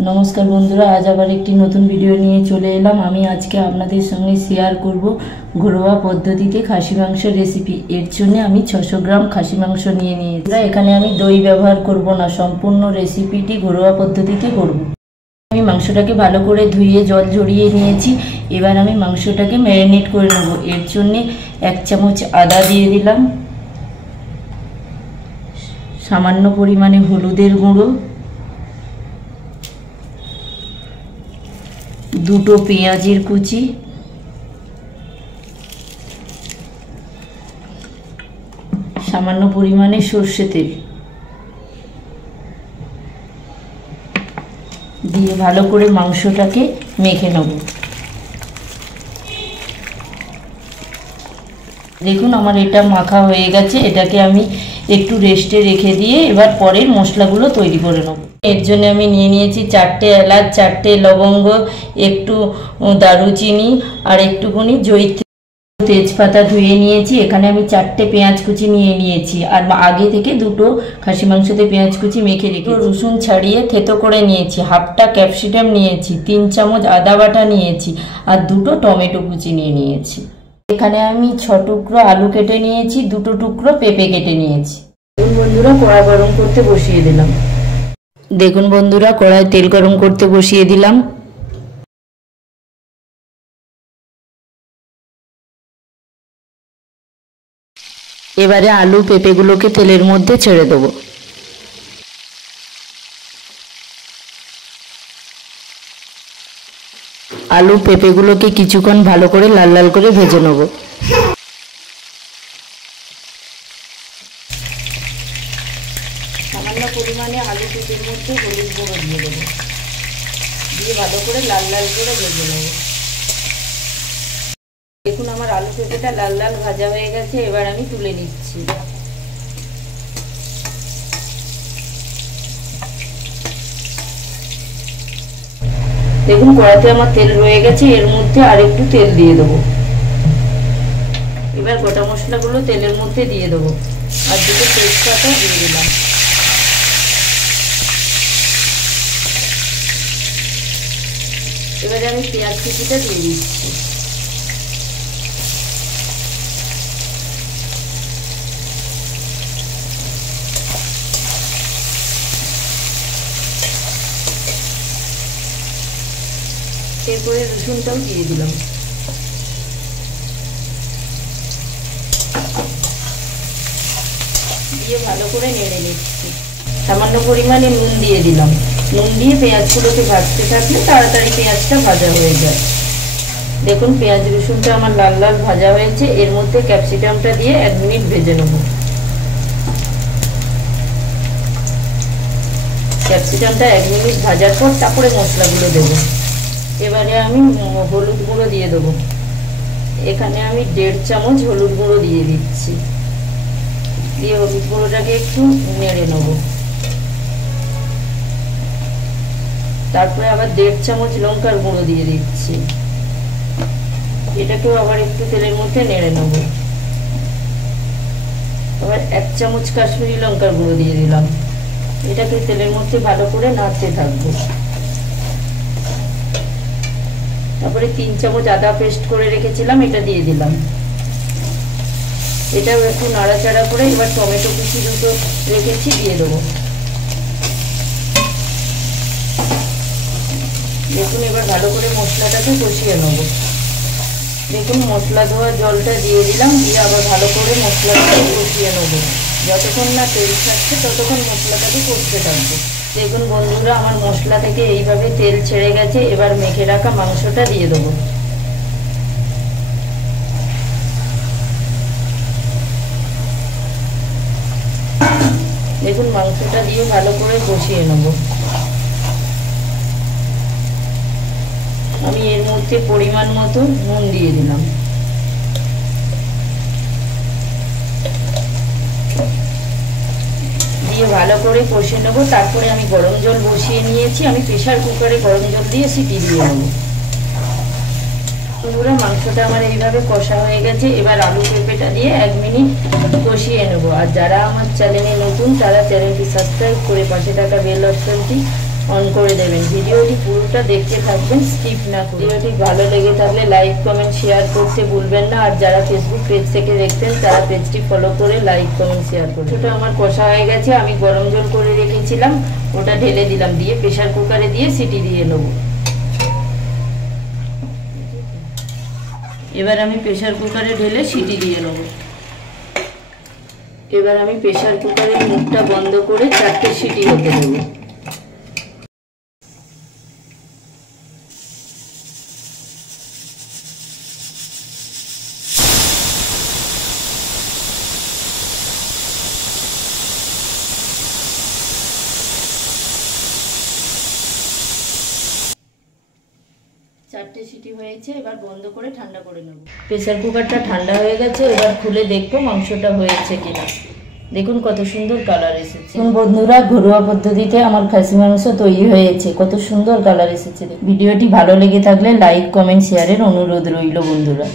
नमस्कार बंधुरा आज आबार एक नतून भिडियो निये चले एलाम। आमी आज के आपनादेर संगे शेयर करब घरोया पद्धतिते खासी मांसेर रेसिपि। एर जोन्नो आमी 600 ग्राम खासी मांस निये नियेछि। एखाने आमी दई व्यवहार करब ना, सम्पूर्ण रेसिपिटी घरोया पद्धतिते करब। आमी मांसटाके भालो करे धुइये जल झरिये नियेछि। एबार आमी मांसटाके मैरिनेट करे नेब। एर जोन्नो 1 चामच आदा दिये दिलाम, सामान्य परिमाणे हलुदेर गुঁড়ো, দুটো পেঁয়াজের কুচি, সামান্য পরিমাণে সরষে তেল দিয়ে ভালো করে মাংসটাকে মেখে নেব। দেখুন আমার এটা মাখা হয়ে গেছে। এটাকে আমি একটু রেস্টে রেখে দিয়ে এবার পরের মশলাগুলো তৈরি করে নেব। এর জন্য আমি নিয়ে নিয়েছি 4টে এলাচ, 4টে লবঙ্গ, একটু দারুচিনি আর একটুখানি জয়িত্রী, তেজপাতা ধুয়ে নিয়েছি। এখানে আমি 4টে পেঁয়াজ কুচি নিয়ে নিয়েছি আর আগে থেকে দুটো খাসি মাংসতে পেঁয়াজ কুচি মেখে রেখে রসুন ছাড়িয়ে থেতো করে নিয়েছি, হাফটা ক্যাপসিকাম নিয়েছি, 3 চামচ আদা বাটা নিয়েছি আর দুটো টমেটো কুচি নিয়ে নিয়েছি। এখানে আমি 6 টুকরো আলু কেটে নিয়েছি, 2 টুকরো পেঁপে কেটে নিয়েছি। বন্ধুরা কড়াই গরম করতে বসিয়ে দিলাম। দেখুন বন্ধুরা কড়াই তেল গরম করতে বসিয়ে দিলাম। এবারে আলু পেঁপেগুলোকে তেলের মধ্যে ছেড়ে দেবো। আলু পেঁপেগুলোকে কিছুক্ষণ ভালো করে লাল লাল করে ভেজে নেব। সামান্য পরিমাণে আলু পেঁপের মধ্যে হলুদ গুঁড়ো দিয়ে দেবো, দিয়ে ভালো করে লাল লাল করে ভেজে নেব। দেখুন আমার আলু পেঁপেটা লাল লাল ভাজা হয়ে গেছে। এবার আমি তুলে নিচ্ছি। দেখুন কড়াইতে আমার তেল রয়ে গেছে, এর মধ্যে আর একটু তেল দিয়ে দেবো। এবার গোটা মশলাগুলো তেলের মধ্যে দিয়ে দেবো আর দুটো তেজপাতা দিয়ে দিলাম। এবারে আমি পেঁয়াজ কুচিটা দিয়ে দিচ্ছি। এরপরে রসুনটাও দিয়ে দিলাম। দিয়ে ভালো করে নেড়ে নিচ্ছি। সামান্য পরিমাণে নুন দিয়ে দিলাম। নুন দিয়ে পেঁয়াজগুলোকে ভাজতে থাকলে তাড়াতাড়ি পেঁয়াজটা ভাজা হয়ে যায়। দেখুন পেঁয়াজ রসুনটা আমার লাল লাল ভাজা হয়েছে। এর মধ্যে ক্যাপসিকামটা দিয়ে 1 মিনিট ভেজে নেব। ক্যাপসিকামটা 1 মিনিট ভাজার পর তারপরে মশলাগুলো দেবো। এবারে আমি হলুদ গুঁড়ো দিয়ে দেবো। এখানে আমি 1.5 চামচ হলুদ গুঁড়ো দিয়ে দিচ্ছি। দিয়ে হলুদ গুঁড়োটাকে একটু নেড়ে নেব। তারপরে আবার 1.5 চামচ লঙ্কার গুঁড়ো দিয়ে দিচ্ছি। এটাকেও আবার একটু তেলের মধ্যে নেড়ে নেব। আবার 1 চামচ কাশ্মীরি লঙ্কার গুঁড়ো দিয়ে দিলাম। এটাকে তেলের মধ্যে ভালো করে নাড়তে থাকবো। তারপরে 3 চামচ আদা পেস্ট করে রেখেছিলাম, এটা দিয়ে দিলাম। এটাও একটু নাড়াচাড়া করে এবার টমেটো কুচি দুটো রেখেছি দিয়ে দেবো। দেখুন এবার ভালো করে মশলাটাকে কষিয়ে নেব। দেখুন মশলা ধোয়া জলটা দিয়ে দিলাম, দিয়ে আবার ভালো করে মশলাটাকে কষিয়ে নেব। যতক্ষণ না তেল ছাড়ছে ততক্ষণ মশলাটাকে কষতে থাকবো। দেখুন বন্ধুরা আমার মশলা থেকে এইভাবে তেল ছেড়ে গেছে। এবার মেখে রাখা মাংসটা দিয়ে দেবো। দেখুন মাংসটা দিয়ে ভালো করে কষিয়ে নেব। আমি এর মধ্যে পরিমাণ মতো নুন দিয়ে দিলাম। দিয়ে ভালো করে কষিয়ে নেবো। তারপরে আমি গরম জল বসিয়ে নিয়েছি। আমি প্রেসার কুকারে গরম জল দিয়ে সিটি দিয়ে নেবো। পুরো মাংসটা আমার এইভাবে কষা হয়ে গেছে। এবার আলু পেঁপেটা দিয়ে 1 মিনিট কষিয়ে নেব। আর যারা আমার চ্যানেলে নতুন তারা চ্যানেলটি সাবস্ক্রাইব করে পাশে থাকা বেল অপশনটি অন করে দেবেন। ভিডিওটি পুরোটা দেখতে থাকবেন, স্কিপ না করে। ভিডিওটি ভালো লেগে থাকলে লাইক কমেন্ট শেয়ার করতে ভুলবেন না। আর যারা ফেসবুক পেজ থেকে দেখতেন তারা পেজটি ফলো করে লাইক কমেন্ট শেয়ার করুন। ওটা আমার কষা হয়ে গেছে, আমি গরম জল করে রেখেছিলাম, ওটা ঢেলে দিলাম, দিয়ে প্রেশার কুকারে দিয়ে সিটি দিয়ে নেব। এবার আমি প্রেশার কুকারে ঢেলে সিটি দিয়ে নেব। এবার আমি প্রেশার কুকারের মুখটা বন্ধ করে 4টে সিটি হতে দেবো। চারটে সিটি হয়েছে, এবার বন্ধ করে ঠান্ডা করে নেব। প্রেসার কুকারটা ঠান্ডা হয়ে গেছে, এবার খুলে দেখবো মাংসটা হয়েছে কিনা। দেখুন কত সুন্দর কালার এসেছে। বন্ধুরা, ঘরোয়া পদ্ধতিতে আমার খাসি মাংস তৈরি হয়েছে, কত সুন্দর কালার এসেছে। ভিডিওটি ভালো লেগে থাকলে লাইক কমেন্ট শেয়ারের অনুরোধ রইল বন্ধুরা।